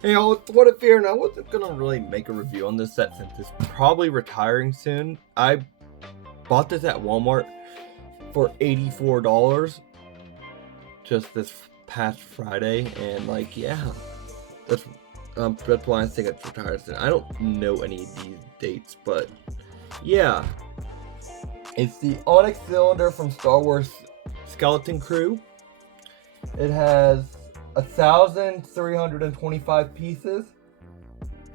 Hey, what a fear! Now, I wasn't gonna really make a review on this set since it's probably retiring soon. I bought this at Walmart for $84 just this past Friday, and like, yeah, that's why I think it's retired soon. I don't know any of these dates, but yeah, it's the Onyx cylinder from Star Wars Skeleton Crew. It has 1,325 pieces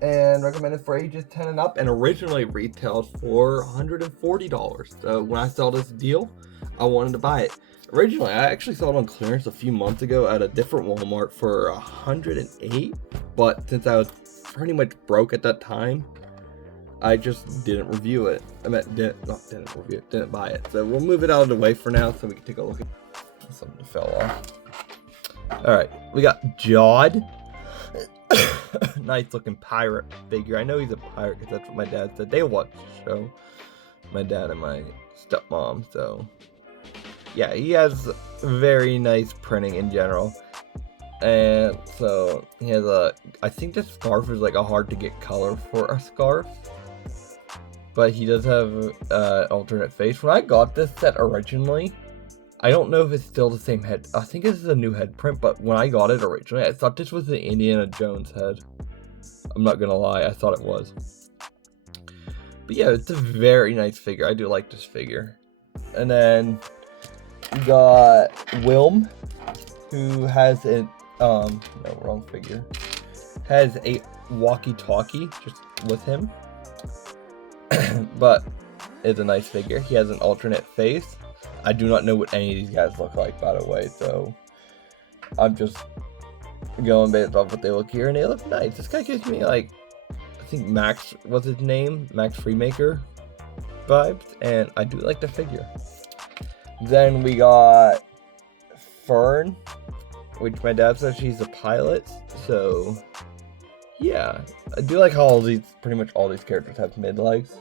and recommended for ages 10 and up, and originally retailed for $140. So when I saw this deal, I wanted to buy it. Originally, I actually saw it on clearance a few months ago at a different Walmart for $108, but since I was pretty much broke at that time, I just didn't review it. Didn't buy it. So we'll move it out of the way for now so we can take a look at something fell off. Alright, we got Jawed. Nice looking pirate figure. I know he's a pirate because that's what my dad said. They watch the show. My dad and my stepmom. So, yeah, he has very nice printing in general. And so, he has I think this scarf is like a hard to get color for a scarf. But he does have an alternate face. When I got this set originally, I don't know if it's still the same head. I think this is a new head print, but when I got it originally, I thought this was the Indiana Jones head. I'm not gonna lie, I thought it was. But yeah, it's a very nice figure. I do like this figure. And then we got Wilm, who has a no, wrong figure. Has a walkie-talkie just with him. But it's a nice figure. He has an alternate face. I do not know what any of these guys look like, by the way, so I'm just going based off what they look here, and they look nice. This guy gives me, like, I think Max was his name, Max Freemaker vibes, and I do like the figure. Then we got Fern, which my dad says she's a pilot, so yeah. I do like how pretty much all these characters have mid-legs.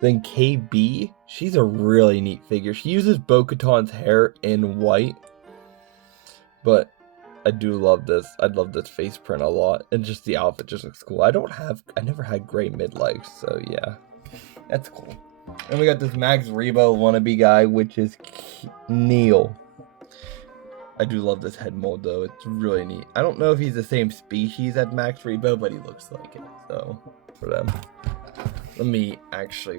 Then KB, she's a really neat figure. She uses Bo-Katan's hair in white. But I do love this. I love this face print a lot. And just the outfit just looks cool. I never had gray mid-legs, so yeah. That's cool. And we got this Max Rebo wannabe guy, which is Neil. I do love this head mold though. It's really neat. I don't know if he's the same species as Max Rebo, but he looks like it. So, for them. Let me actually,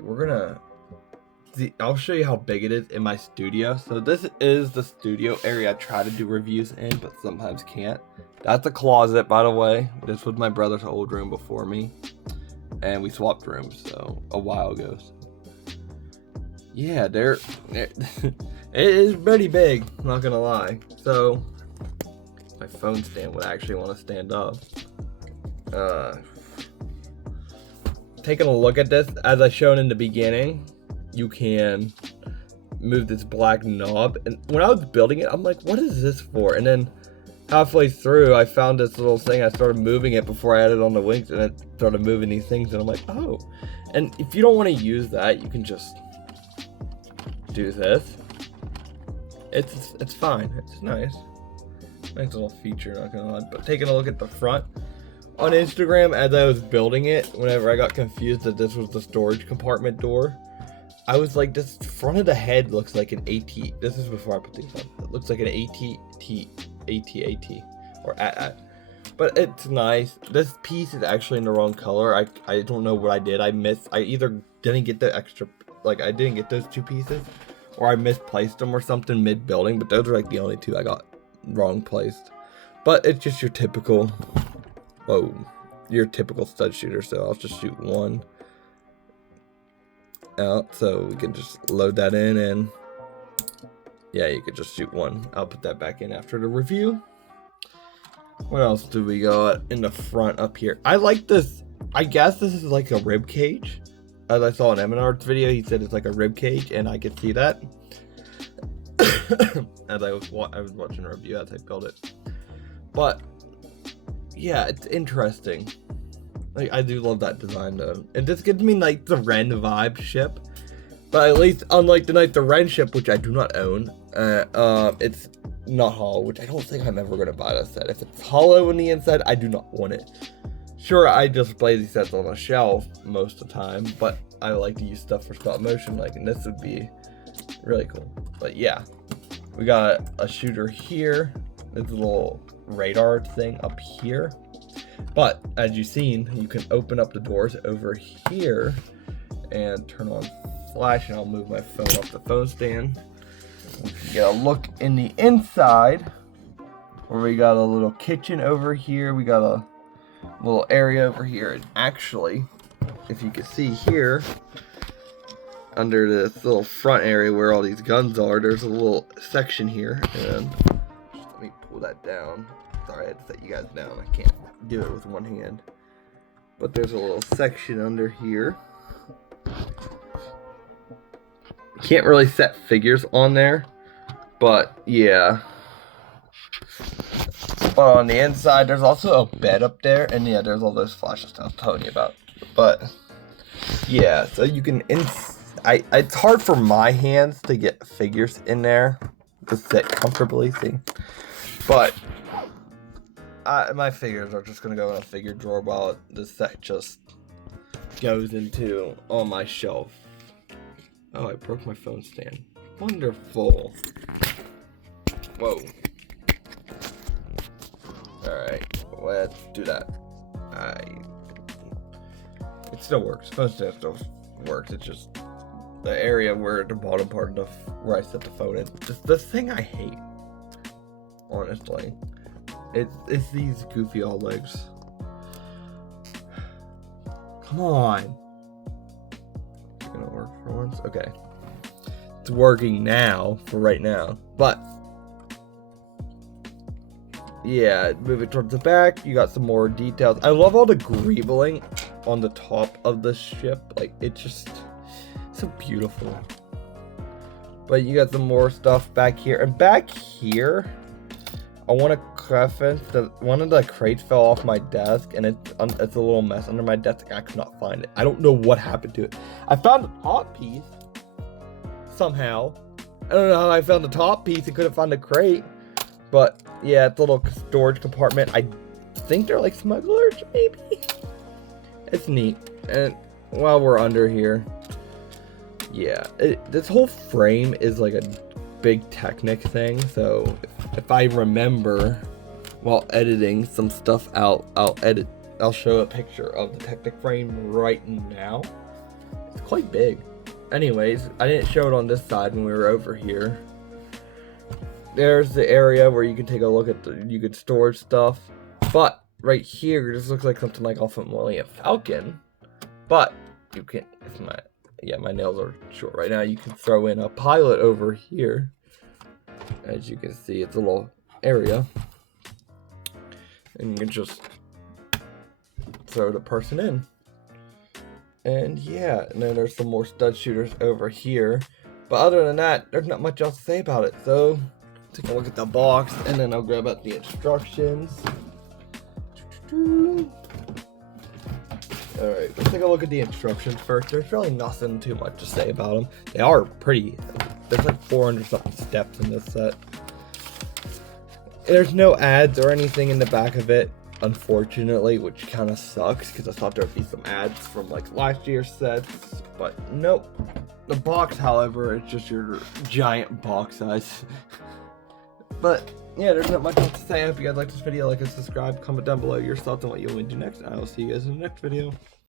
I'll show you how big it is in my studio. So this is the studio area I try to do reviews in, but sometimes can't. That's a closet, by the way. This was my brother's old room before me. And we swapped rooms, so a while ago. So. Yeah, it is pretty big, I'm not gonna lie. So, my phone stand would actually want to stand up. Taking a look at this, as I shown in the beginning, you can move this black knob. And when I was building it, I'm like, what is this for? And then halfway through, I found this little thing. I started moving it before I added on the wings, and it started moving these things. And I'm like, oh. And if you don't want to use that, you can just do this. It's fine. It's nice. Nice little feature, not gonna lie. But taking a look at the front. On Instagram, as I was building it, whenever I got confused that this was the storage compartment door, I was like, this front of the head looks like an AT. This is before I put these on. It looks like an AT, or AT. But it's nice. This piece is actually in the wrong color. I don't know what I did. I either didn't get the extra, like I didn't get those two pieces, or I misplaced them or something mid-building, but those are like the only two I got wrong placed. But it's just your typical stud shooter, so I'll just shoot one out, so we can just load that in, and yeah, you could just shoot one. I'll put that back in after the review. What else do we got in the front up here? I like this. I guess this is like a rib cage. As I saw in Eminard's video, he said it's like a rib cage, and I could see that. As I was watching a review as I built it. But yeah, it's interesting. Like, I do love that design though. It just gives me like the Ren vibe ship. But at least unlike the Ren ship, which I do not own, it's not hollow, which I don't think I'm ever going to buy this set. If it's hollow on the inside, I do not want it. Sure, I display these sets on a shelf most of the time, but I like to use stuff for stop motion, like, and this would be really cool. But yeah, we got a shooter here. This little radar thing up here. But as you've seen, you can open up the doors over here and turn on flash, and I'll move my phone off the phone stand. Get a look in the inside, where we got a little kitchen over here. We got a little area over here, and actually, if you can see here, under this little front area where all these guns are, there's a little section here, and just let me pull that down. Sorry, I had to set you guys down. I can't do it with one hand. But there's a little section under here. Can't really set figures on there, but yeah. But on the inside, there's also a bed up there, and yeah, there's all those flashes I was telling you about. But yeah, so you can it's hard for my hands to get figures in there to sit comfortably, see. But my figures are just gonna go in a figure drawer while the set just goes into on my shelf. Oh, I broke my phone stand. Wonderful. Whoa. Alright, let's do that. It still works. Phone stand still works. It's just the area where the bottom part of where I set the phone is. The thing I hate, honestly, it's these goofy old legs. Come on. It's gonna work for once. Okay. It's working now for right now. But yeah, move it towards the back. You got some more details. I love all the greebling on the top of the ship. Like, it's just so beautiful. But you got some more stuff back here. And back here, I want to preface that one of the crates fell off my desk, and it's a little mess under my desk. I could not find it. I don't know what happened to it. I found the top piece somehow. I don't know how I found the top piece and couldn't find the crate. But yeah, it's a little storage compartment. I think they're like smugglers, maybe. It's neat. And while we're under here, yeah, this whole frame is like a big Technic thing. So if I remember while editing some stuff out, I'll show a picture of the Technic frame right now. It's quite big. Anyways, I didn't show it on this side when we were over here. There's the area where you can take a look at you could store stuff. But right here, this looks like something like off of Millennium Falcon. But you can, my nails are short right now. You can throw in a pilot over here. As you can see, it's a little area. And you can just throw the person in. And yeah, and then there's some more stud shooters over here. But other than that, there's not much else to say about it. So take a look at the box, and then I'll grab out the instructions. Alright, let's take a look at the instructions first. There's really nothing too much to say about them. They are pretty. There's like 400 something steps in this set. There's no ads or anything in the back of it, unfortunately, which kind of sucks because I thought there would be some ads from like last year's sets, but nope. The box, however, is just your giant box size. But yeah, there's not much else to say. I hope you guys liked this video. Like and subscribe. Comment down below your thoughts on what you want me to do next. I will see you guys in the next video.